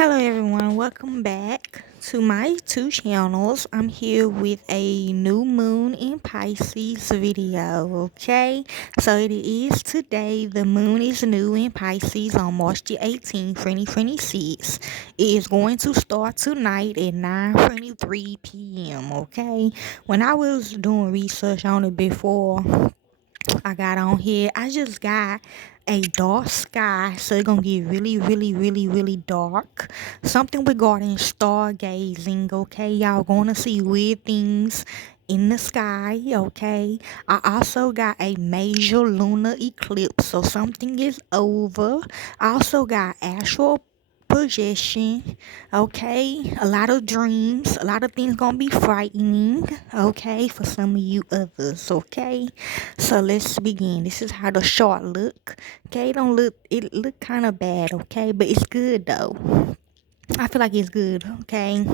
Hello everyone, welcome back to my two channels. I'm here with a new moon in Pisces video, okay? So it is today, the moon is new in Pisces on March the 18th, 2026. It is going to start tonight at 9:23 p.m., okay? When I was doing research on it before I got on here, I just got a dark sky, so it's gonna get really dark. Something regarding stargazing, okay? Y'all gonna see weird things in the sky, okay? I also got a major lunar eclipse, so something is over. I also got astral projection, okay? A lot of dreams, a lot of things gonna be frightening, okay, for some of you others, okay? So let's begin. This is how the chart look. Okay, it look kind of bad, okay, but it's good though. I feel like it's good, okay.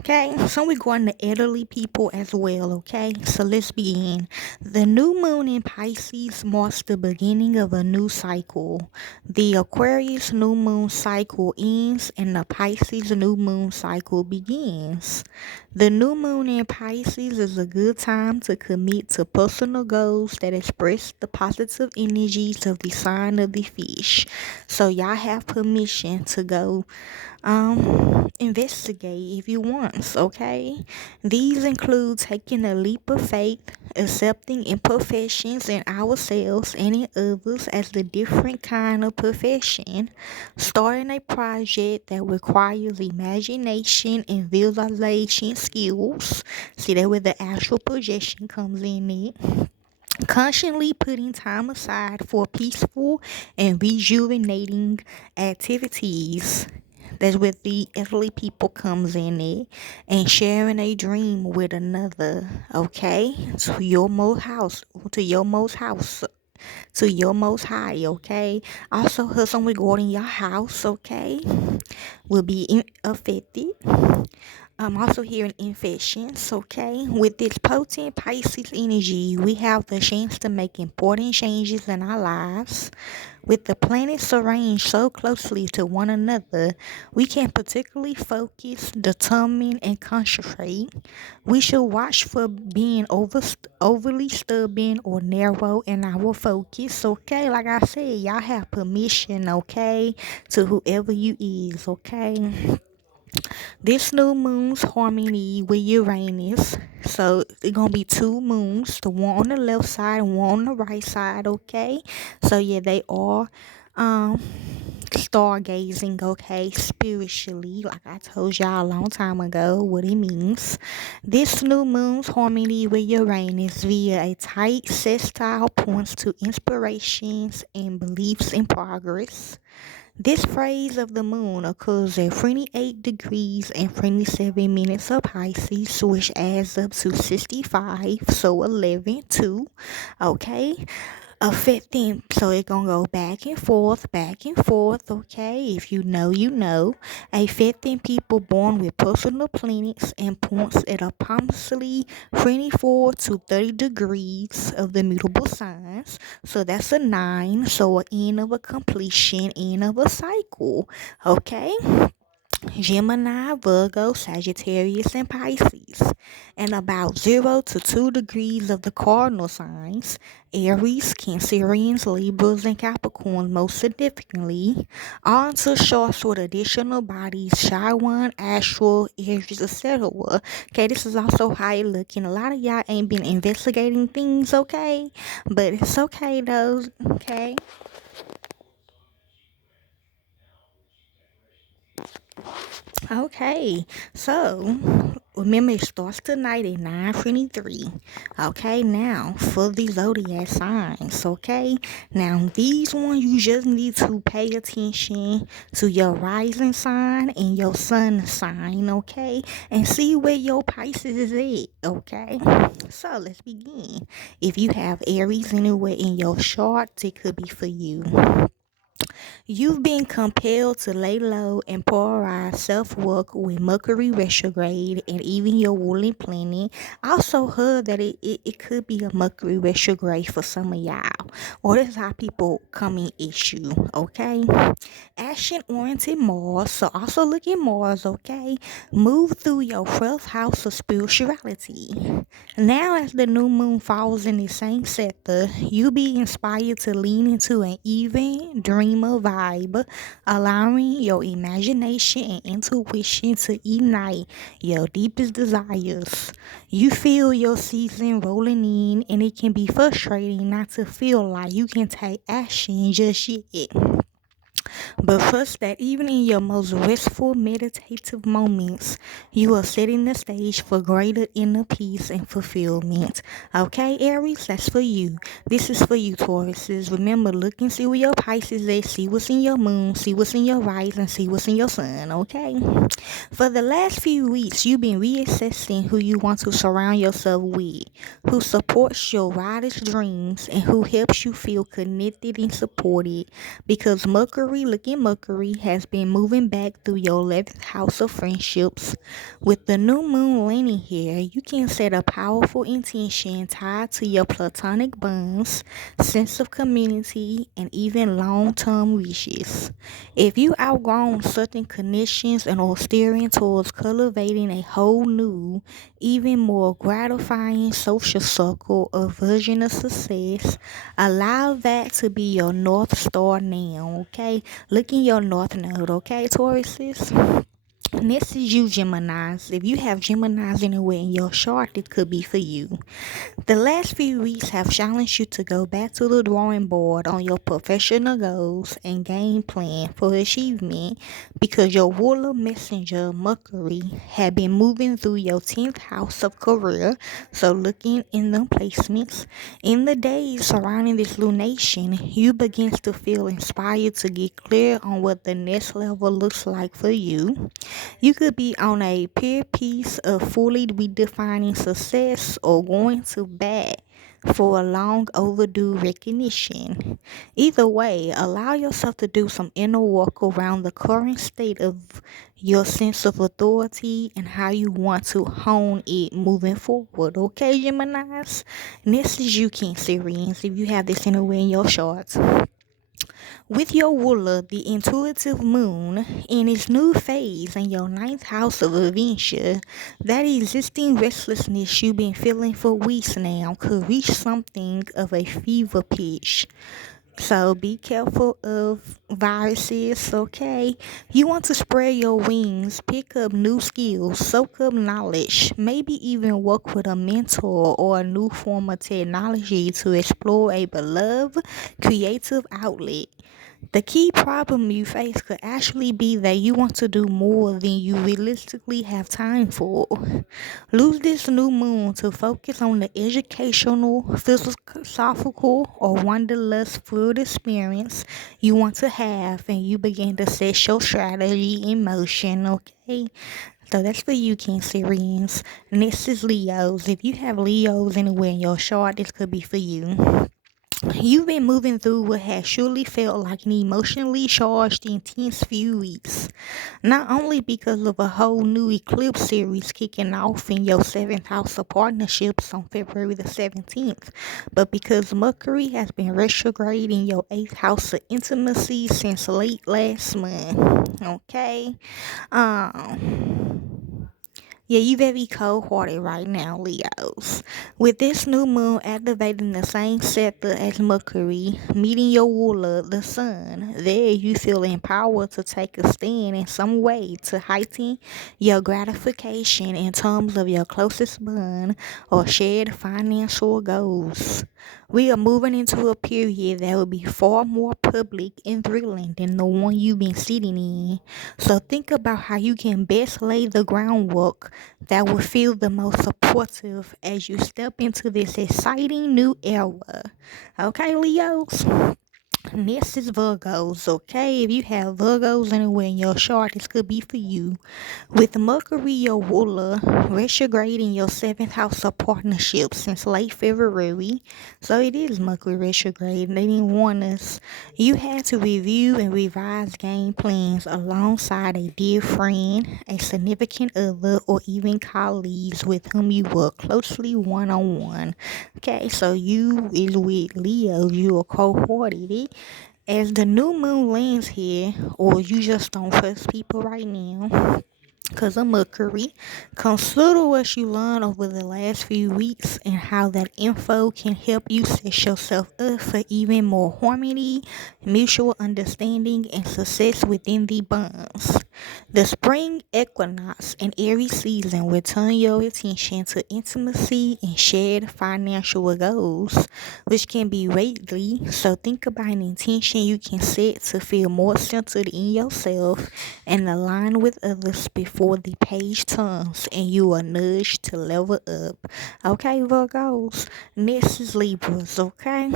Okay, so we're going to elderly people as well, okay? So let's begin. The new moon in Pisces marks the beginning of a new cycle. The Aquarius new moon cycle ends and the Pisces new moon cycle begins. The new moon in Pisces is a good time to commit to personal goals that express the positive energies of the sign of the fish. So y'all have permission to go investigate if you want, okay? These include taking a leap of faith, accepting imperfections in ourselves and in others as the different kind of profession, starting a project that requires imagination and visualization skills. See, that where the actual projection comes in it. Constantly putting time aside for peaceful and rejuvenating activities. That's where the elderly people comes in it, and sharing a dream with another, okay? To your most high, okay? Also, husband regarding your house, okay, will be affected. I'm also hearing infections, okay? With this potent Pisces energy, we have the chance to make important changes in our lives. With the planets arranged so closely to one another, we can particularly focus, determine, and concentrate. We should watch for being overly stubborn or narrow in our focus, okay? Like I said, y'all have permission, okay? To whoever you is, okay? This new moon's harmony with Uranus. So it's gonna be two moons, the one on the left side and one on the right side, okay? So yeah, they are stargazing, okay, spiritually, like I told y'all a long time ago what it means. This new moon's harmony with Uranus via a tight sextile points to inspirations and beliefs in progress. This phase of the moon occurs at 28 degrees and 27 minutes of Pisces, which adds up to 65, so 11, 2, okay? Affecting, so it's gonna go back and forth, okay? If you know, you know. Affecting people born with personal planets and points at approximately 24 to 30 degrees of the mutable signs. So that's a 9, so an end of a completion, end of a cycle, okay? Gemini, Virgo, Sagittarius, and Pisces, and about 0 to 2 degrees of the cardinal signs, Aries, Cancerians, Libras, and Capricorns most significantly, all into charts with additional bodies, Chiron, Astral, Aries, etc. Okay, this is also high looking. A lot of y'all ain't been investigating things, okay? But it's okay though, okay? Okay, so remember it starts tonight at 9:23. Okay, now for the zodiac signs. Okay, now these ones you just need to pay attention to your rising sign and your sun sign. Okay, and see where your Pisces is at. Okay, so let's begin. If you have Aries anywhere in your chart, it could be for you. You've been compelled to lay low and prioritize self-work with Mercury retrograde and even your ruling planet. I also heard that it could be a Mercury retrograde for some of y'all. Or that's how people come in issue, okay? Action-oriented Mars, so also look at Mars, okay? Move through your 12th house of spirituality. Now, as the new moon falls in the same sector, you be inspired to lean into an even dreamer vibe, allowing your imagination and intuition to ignite your deepest desires. You feel your season rolling in, and it can be frustrating not to feel like you can take action just yet. But first, that even in your most restful meditative moments, you are setting the stage for greater inner peace and fulfillment. Okay, Aries, that's for you. This is for you, Tauruses. Remember, look and see where your Pisces is, see what's in your moon, see what's in your rising, see what's in your sun, okay? For the last few weeks, you've been reassessing who you want to surround yourself with, who supports your wildest dreams, and who helps you feel connected and supported. Because Mercury, look at Mercury, has been moving back through your 11th house of friendships. With the new moon landing here, you can set a powerful intention tied to your platonic bonds, sense of community, and even long-term wishes. If you outgrown certain connections and are steering towards cultivating a whole new, even more gratifying social circle or version of success, allow that to be your North Star now, okay? Look in your North Node, okay, Tauruses? Next is you, Geminis. If you have Geminis anywhere in your chart, it could be for you. The last few weeks have challenged you to go back to the drawing board on your professional goals and game plan for achievement because your ruler messenger, Mercury, had been moving through your 10th house of career. So looking in the placements, in the days surrounding this lunation, you begin to feel inspired to get clear on what the next level looks like for you. You could be on a pure piece of fully redefining success or going to bat for a long overdue recognition. Either way, allow yourself to do some inner work around the current state of your sense of authority and how you want to hone it moving forward. Okay, Geminis? Next is you, Cancerians, if you have this anywhere in your charts. With your ruler, the intuitive moon, in its new phase in your 9th house of adventure, that existing restlessness you've been feeling for weeks now could reach something of a fever pitch. So be careful of viruses, okay? You want to spread your wings, pick up new skills, soak up knowledge, maybe even work with a mentor or a new form of technology to explore a beloved creative outlet. The key problem you face could actually be that you want to do more than you realistically have time for. Use this new moon to focus on the educational, philosophical, or wanderlust food experience you want to have, and you begin to set your strategy in motion, okay? So that's for you, Cancerians. Next is Leos. If you have Leos anywhere in your chart, this could be for you. You've been moving through what has surely felt like an emotionally charged, intense few weeks. Not only because of a whole new eclipse series kicking off in your 7th house of partnerships on February the 17th, but because Mercury has been retrograde in your 8th house of intimacy since late last month. Okay? Yeah, you very cold-hearted right now, Leos. With this new moon activating the same sector as Mercury, meeting your ruler, the sun, there you feel empowered to take a stand in some way to heighten your gratification in terms of your closest bond or shared financial goals. We are moving into a period that will be far more public and thrilling than the one you've been sitting in. So think about how you can best lay the groundwork that will feel the most supportive as you step into this exciting new era. Okay, Leos? Next is Virgos, okay? If you have Virgos anywhere in your chart, this could be for you. With Mercury, your ruler, retrograde in your seventh house of partnerships since late February. So it is Mercury retrograde. They didn't warn us. You had to review and revise game plans alongside a dear friend, a significant other, or even colleagues with whom you work closely one on one. Okay, so you is with Leo, you are cohorted. As the new moon lands here, or you just don't trust people right now, because of Mercury, consider what you learned over the last few weeks and how that info can help you set yourself up for even more harmony, mutual understanding, and success within the bonds. The spring equinox and Aries season will turn your attention to intimacy and shared financial goals, which can be weighty. So think about an intention you can set to feel more centered in yourself and align with others before the page turns and you are nudged to level up. Okay, Virgos. Next is Libras, okay?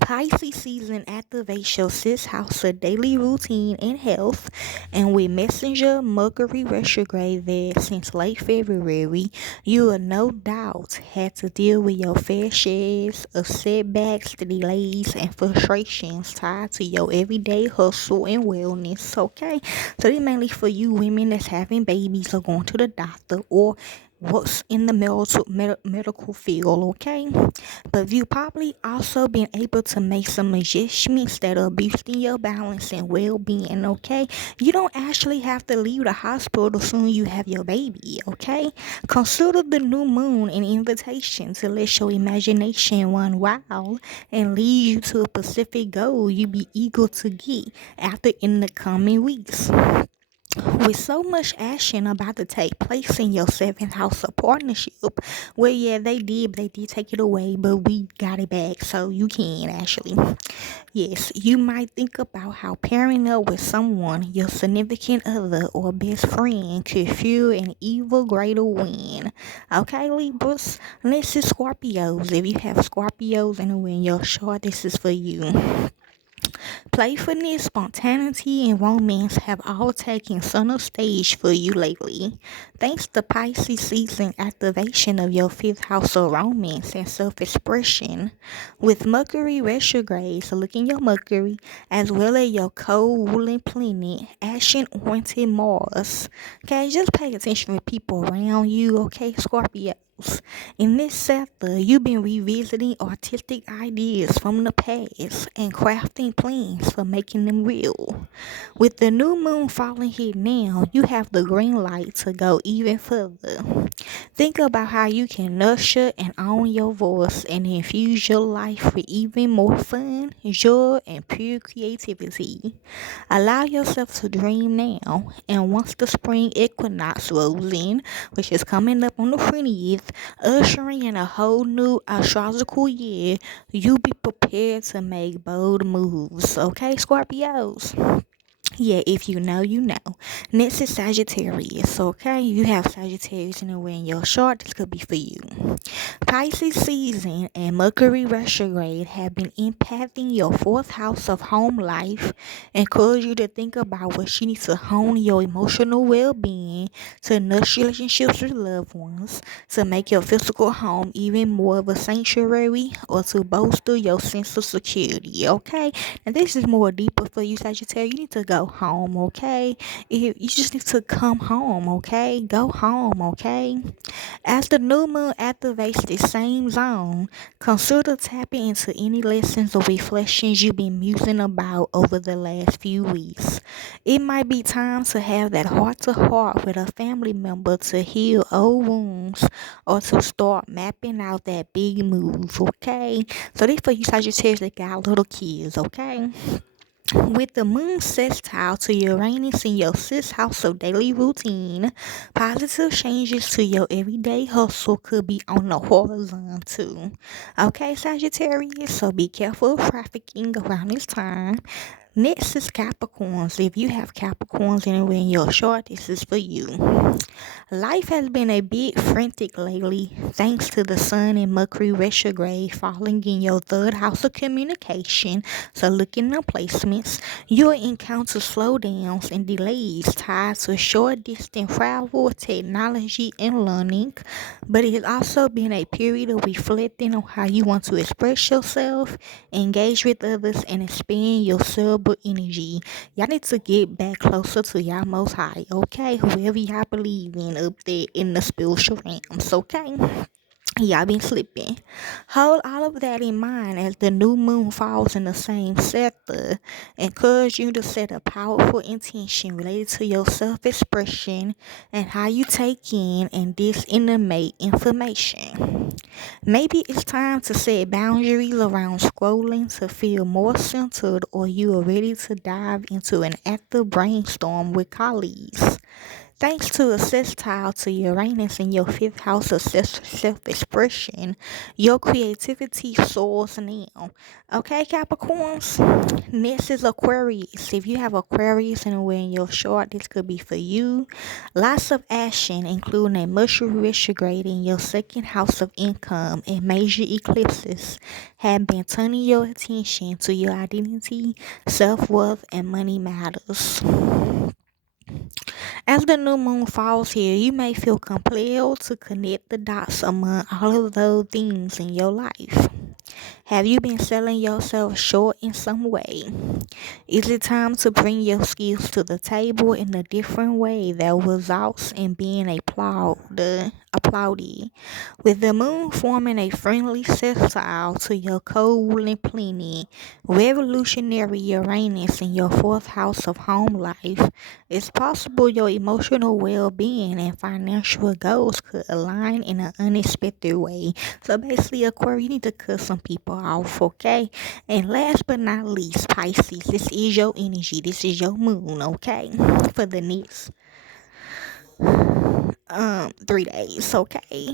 Pisces season activates your sixth house of daily routine and health, and with Messenger Mercury retrograde there since late February, you will no doubt had to deal with your fair shares of setbacks, delays, and frustrations tied to your everyday hustle and wellness. Okay, so this mainly for you women that's having babies or going to the doctor or works in the medical field, okay? But you probably also been able to make some adjustments that are boosting your balance and well-being, okay? You don't actually have to leave the hospital soon you have your baby, okay? Consider the new moon an invitation to let your imagination run wild and lead you to a specific goal you be eager to get after in the coming weeks. With so much action about to take place in your seventh house of partnership, well, yeah, they did take it away, but we got it back, so you can actually. Yes, you might think about how pairing up with someone, your significant other or best friend, could fuel an even greater win. Okay, Libras, next is Scorpios. If you have Scorpios anywhere in your chart, this is for you. Playfulness, spontaneity, and romance have all taken center stage for you lately. Thanks to Pisces season activation of your fifth house of romance and self-expression. With Mercury retrograde, so look in your Mercury, as well as your co-ruling planet, action-oriented Mars. Okay, just pay attention to people around you, okay, Scorpio? In this sector, you've been revisiting artistic ideas from the past and crafting plans for making them real. With the new moon falling here now, you have the green light to go even further. Think about how you can nurture and own your voice and infuse your life with even more fun, joy, and pure creativity. Allow yourself to dream now, and once the spring equinox rolls in, which is coming up on the 20th, ushering in a whole new astrological year, you be prepared to make bold moves. Okay, Scorpios? Yeah, if you know, you know. Next is Sagittarius, okay? You have Sagittarius anywhere in your chart, this could be for you. Pisces season and Mercury retrograde have been impacting your fourth house of home life and cause you to think about what you need to hone your emotional well-being, to nurture relationships with loved ones, to make your physical home even more of a sanctuary, or to bolster your sense of security, okay? And this is more deeper for you, Sagittarius. You need to go home, okay? You just need to come home, okay? Go home, okay? As the new moon activates the same zone, consider tapping into any lessons or reflections you've been musing about over the last few weeks. It might be time to have that heart-to-heart with a family member to heal old wounds or to start mapping out that big move, okay? So this for you Sagittarius that got little kids, okay? With the moon sextile to Uranus in your sixth house of daily routine, positive changes to your everyday hustle could be on the horizon too. Okay, Sagittarius, so be careful of trafficking around this time. Next is Capricorns. If you have Capricorns anywhere in your chart, this is for you. Life has been a bit frantic lately, thanks to the Sun and Mercury retrograde falling in your third house of communication. So look in the placements. You'll encounter slowdowns and delays tied to short distance travel, technology, and learning. But it has also been a period of reflecting on how you want to express yourself, engage with others, and expand your cerebral energy. Y'all need to get back closer to y'all most high, okay? Whoever y'all believe in up there in the spiritual realms, okay? Y'all been slipping. Hold all of that in mind as the new moon falls in the same sector. Encourage you to set a powerful intention related to your self-expression and how you take in and disseminate information. Maybe it's time to set boundaries around scrolling to feel more centered, or you are ready to dive into an active brainstorm with colleagues. Thanks to a sextile to Uranus in your fifth house of self-expression, your creativity soars now. Okay, Capricorns? Next is Aquarius. If you have Aquarius anywhere in your chart, this could be for you. Lots of action, including a Mercury retrograde in your second house of income and major eclipses, have been turning your attention to your identity, self-worth, and money matters. As the new moon falls here, you may feel compelled to connect the dots among all of those things in your life. Have you been selling yourself short in some way? Is it time to bring your skills to the table in a different way that results in being applauded? With the moon forming a friendly sextile to your co-ruling planet, revolutionary Uranus in your fourth house of home life, it's possible your emotional well-being and financial goals could align in an unexpected way. So basically, Aquarius, you need to cut some people off, okay? And last but not least, Pisces, this is your energy. This is your moon, okay? For the next 3 days, okay?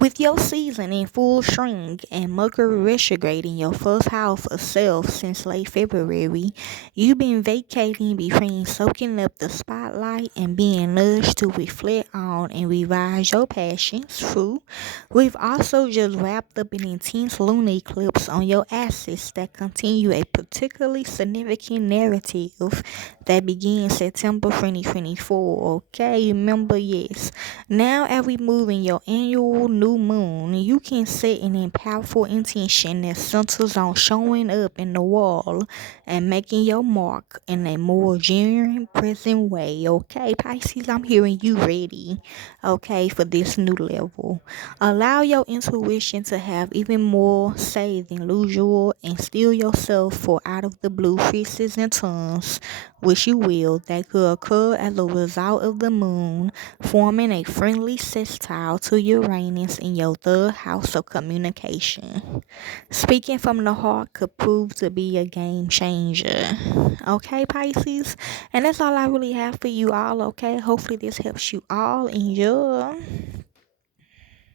With your season in full swing and Mercury retrograde in your first house of self since late February, you've been vacating between soaking up the spotlight and being nudged to reflect on and revise your passions. True. We've also just wrapped up an intense lunar eclipse on your assets that continue a particularly significant narrative that begins September 2024. Okay, remember, yes. Now, as we move in your annual new moon, you can set an impactful intention that centers on showing up in the world and making your mark in a more genuine, present way. Okay, Pisces, I'm hearing you ready, okay, for this new level. Allow your intuition to have even more say than usual and steal yourself for out of the blue twists and turns, which you will, that could occur as a result of the moon forming a friendly sextile to Uranus in your third house of communication. Speaking from the heart could prove to be a game changer. Okay, Pisces? And that's all I really have for you all, okay? Hopefully this helps you all. Enjoy.